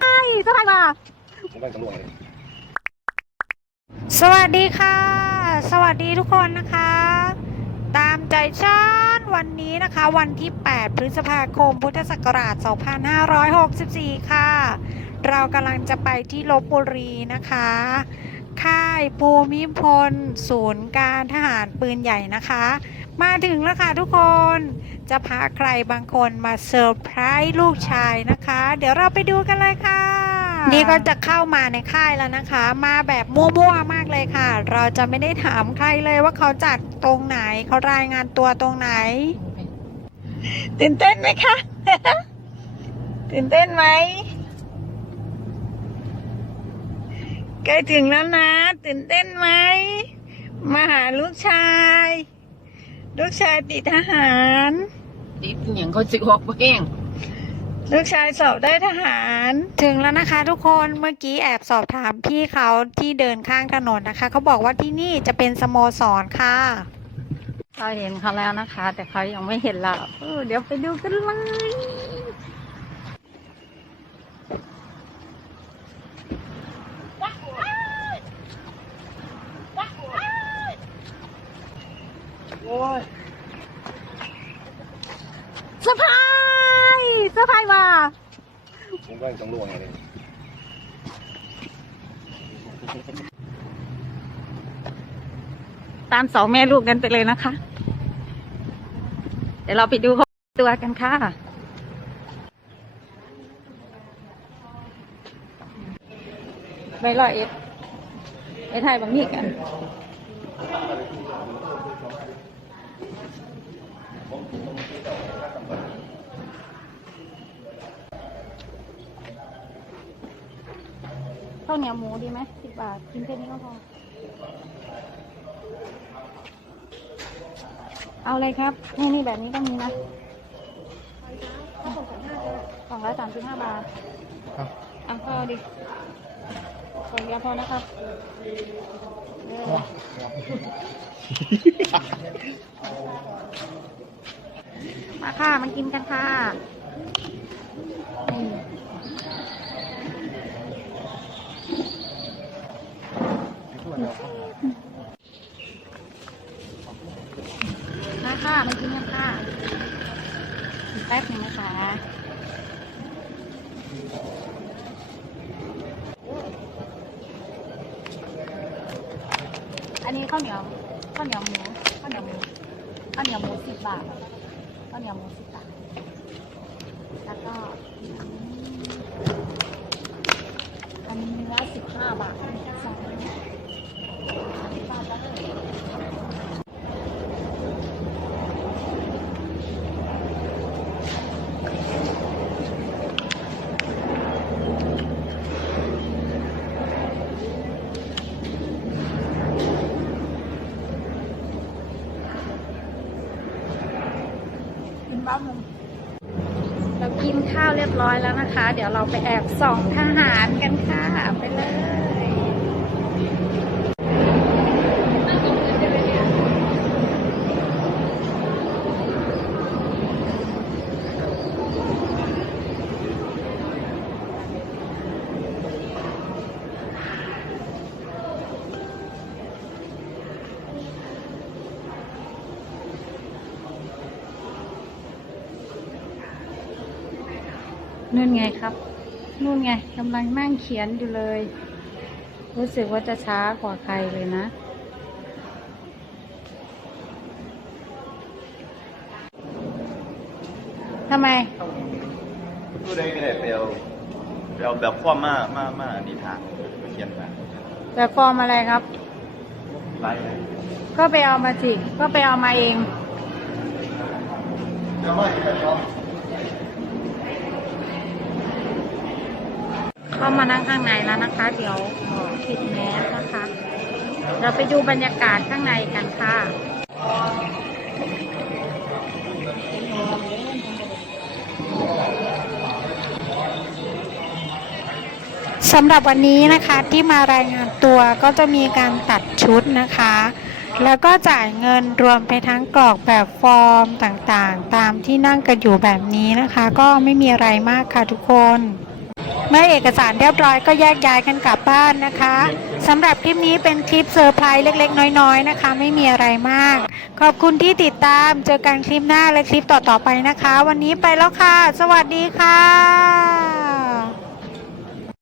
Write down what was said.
ใช่สบายมา ผมก็ตำรวจเลยสวัสดีค่ะ สวัสดีทุกคนนะคะ ตามใจฉันวันนี้นะคะ วันที่ 8 พฤษภาคม พุทธศักราช 2564 ค่ะ เรากำลังจะไปที่ลบบุรีนะคะ ค่ายภูมิพล ศูนย์การทหารปืนใหญ่นะคะ มาถึงแล้วค่ะทุกคน จะพาใครบางคนมาเซอร์ไพรส์ลูกชายนะคะ เดี๋ยวเราไปดูกันเลยค่ะ นี่ก็จะเข้ามาในค่ายแล้วนะคะ มาแบบมั่วๆมากเลยค่ะ เราจะไม่ได้ถามใครเลยว่าเขาจัดตรงไหน เขารายงานตัวตรงไหน ตื่นเต้นไหมคะ ตื่นเต้นไหมใกล้ถึงแล้วนะ ตื่นเต้นไหมมาหาลูกชาย ลูกชายติดทหาร ติดอหย่างเขาสิออกบ่แห้งลูกชายสอบได้ทหาร ถึงแล้วนะคะทุกคนเมื่อกี้แอบสอบถามพี่เขาที่เดินข้างถนนนะคะ เขาบอกว่าที่นี่จะเป็นสโมสรค่ะเราเห็นเขาแล้วนะคะ แต่เขายังไม่เห็นเราเออเดี๋ยวไปดูกันเลย โอ้ยสะพายสะพายมาผมก็ตำรวจเลยตามสองแม่ลูกกันไปเลยนะคะ เดี๋ยวเราไปดูเขาตัวกันค่ะ ไปรอเอฟไปถ่ายบางนี่กัน ข้าวเหนียวหมูดีไหมสิบบาทกินแค่นี้ก็พอ เอาเลยครับ นี่นี่แบบนี้ก็มีนะสองร้อยสามสิบห้าบาทครับเอาเข้าดิขอเดียวพอนะครับเมาค่ะมากินกันค่ะมาค่ะมากินกันค่ะแป๊บหนึงนะคะอันนี้ข้าวเหนียวข้าวเหนียวหมูข้าวเหนียวหมูข้าวเหนียวหมูสิบบาท ข้าวเหนียวหมูสิบบาทแล้วก็อันนี้วัดสิบห้าบาทสองบาทแล้วเลยกิน บ้างเรากินข้าวเรียบร้อยแล้วนะคะ เดี๋ยวเราไปแอบส่องทหารกันค่ะ ไปเลย นู่นไงครับ นู่นไงกำลังนั่งเขียนอยู่เลย รู้สึกว่าจะช้ากว่าใครเลยนะ ทำไมผู้ใดก็ได้ไปเอาไปเอาแบบความมามามานิทานเขียนมาแบบฟอร์มอะไรครับไล่ก็ไปเอามาสิก็ไปเอามาเอง เดี๋ยวมาที่ไปเอา เข้ามานั่งข้างในแล้วนะคะ เดี๋ยวขอปิดแมสนะคะ เราไปดูบรรยากาศข้างในกันค่ะสำหรับวันนี้นะคะที่มารายงานตัวก็จะมีการตัดชุดนะคะ แล้วก็จ่ายเงินรวมไปทั้งกรอกแบบฟอร์มต่างๆ ตามที่นั่งกันอยู่แบบนี้นะคะ ก็ไม่มีอะไรมากค่ะทุกคน เมื่อเอกสารเรียบร้อยก็แยกย้ายกันกลับบ้านนะคะสำหรับคลิปนี้เป็นคลิปเซอร์ไพรส์เล็กๆ น้อยๆนะคะ ไม่มีอะไรมาก ขอบคุณที่ติดตามเจอกันคลิปหน้าและคลิปต่อๆไปนะคะ วันนี้ไปแล้วค่ะ สวัสดีค่ะ